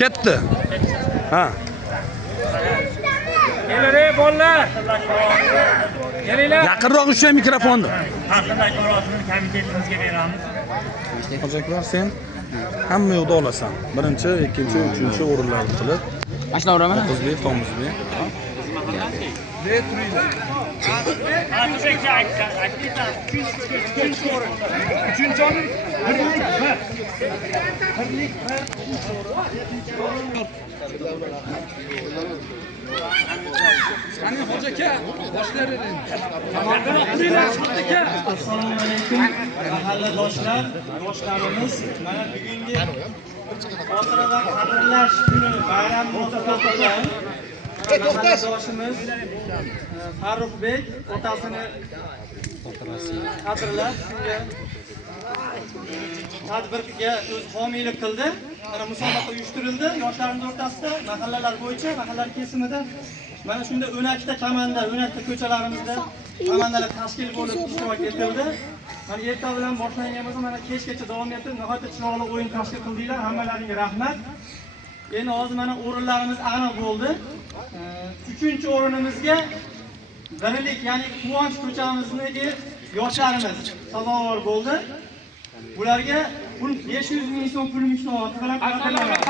Ketdi. Ha. Kelare bolalar. Kelinglar. Yaqinroq ushlang mikrofonni. Haqidagi murosini komitetimizga beramiz. Hojaklar sen hamma yo'qda olasan. Birinchi, ikkinchi, uchinchi o'rinlarni qilib. Mashina uraman. Qizbek, Tomizbek. Qani hojaka, boshlaylik. Assalomu alaykum mahalladoshlar, yoshlarimiz. Mana bugungi xotira va qadrlash kuni bayram munosabati bilan mahalladoshimiz Farruhbek otasini qadrlab shunga tadbirga o'z homiylik qildi. Mana musobaqa uyushtirildi yoshlarimiz o'rtasida mahallalar bo'yicha, mahallalar kesimida. Mana shunda 12 ta komanda, 12 ta ko'chalarimizda komandalar tashkil bo'lib ishtirok etildi. Mana erta bilan boshlangan bo'lsa, mana kechgacha davom etib, nihoyatda chiroyli o'yin tashkil qildinglar. Hammalaringga rahmat. Endi hozir mana o'rinlarimiz aniq bo'ldi. 3-o'rinimizga birlik, ya'ni Quvonch ko'chamizniki yoshlarimiz sazovor bo'ldi. Bularga 500 ming so'm pul mukofoti bilan taqdirlanadi.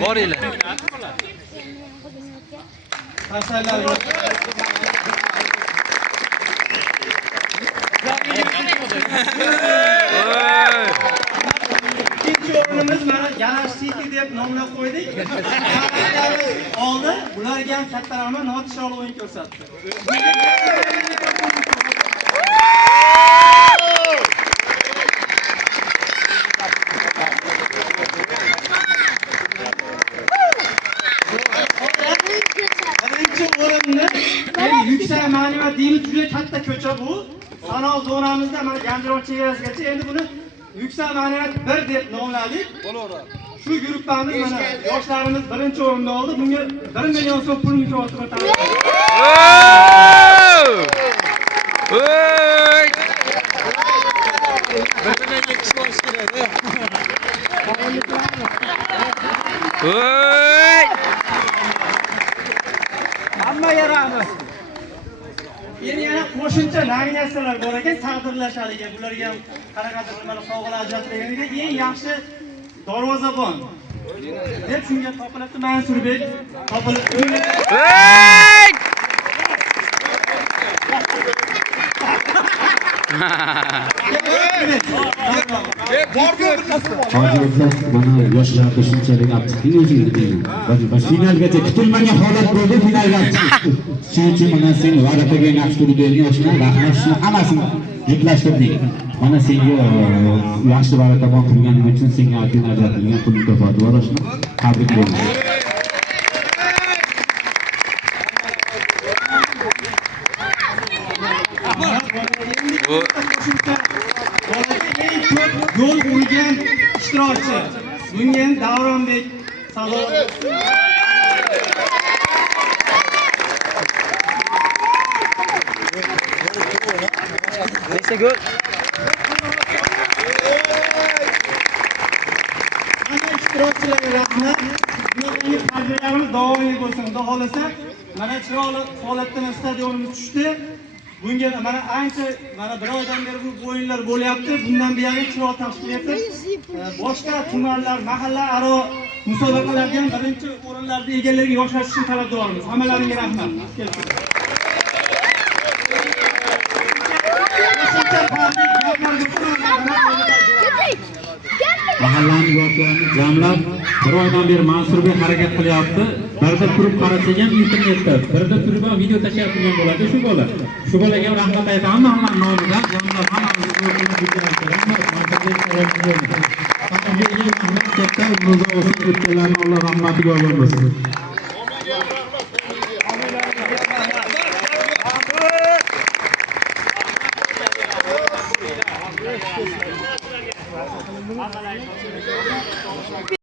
Boringlar. Tashlaylar. İkinci o'rinimiz mana Garash City deb nomlab qo'ydik. Oldi, ularga ham katta rahmat, nihoyat chiroyli o'yin ko'rsatdi. Birinchi o'rinni yuksak ma'naviyat deymiz, juda katta ko'cha bu. Sanoq zonamizda mana Ganjiron chegarasigacha endi buni yuksak ma'naviyat 1 deb nomladik. Shu guruhimiz mana yoshlarimiz birinchi o'rinda oldi. Bunga 1 million so'm pul mukofoti taqdirlandi. Voy! Voy! Hamma yaramiz. Endi yana qo'shimcha nominatsiyalar bor ekan, taqdirlashadigan. Bularga ham qanaqadir mana sovg'alar ajratilganiga eng yaxshi darvozabon deb shunga topiladi Mansurbek topilib. Voy! Hozirda mana yoshlarga shunchalik olib chiqding o'zingni. Finalgacha kutilmagan holat bo'ldi, finalga olib chiqdi. Shuning uchun mana sen varaqaga naqsh turgan yoshlar rahmat, shuni hammasini yuklashtirding. Mana senga yaxshi varaqabon qilganing uchun senga ajratilgan pul mukofoti bor, shuni tabriklayman. Gol urgan ishtirokchi. Bunga Davronbek sazovor. Nechta gol? Mana ishtirokchilarga rahmat. Bularning tadbirlarimiz davomli bo'lsin. Xudo xolasa, mana chiroyli holatda stadionimiz tushdi. Bunga mana ancha mana bir oydan beri bu o'yinlar bo'lyapti. Bundan buyog'i chiroyli tashkil etib, boshqa tumanlar, mahalla-aro musobaqalarda ham birinchi o'rinlarni egallarga yoshlash uchun talabdormiz. Hammalaringga rahmat. Mahallaning yoshlarini jamlab, bir oydan beri Mansurbek harakat qilyapti. Birda turib qarasak ham internetda, birda turib ham video tashlayotgan bo'ladi shu bola. Shu bolaga ham rahmat aytaman mahallaning nomidan, jamlab hammamizni rahmat katta, Alloh rahmatiga olsin.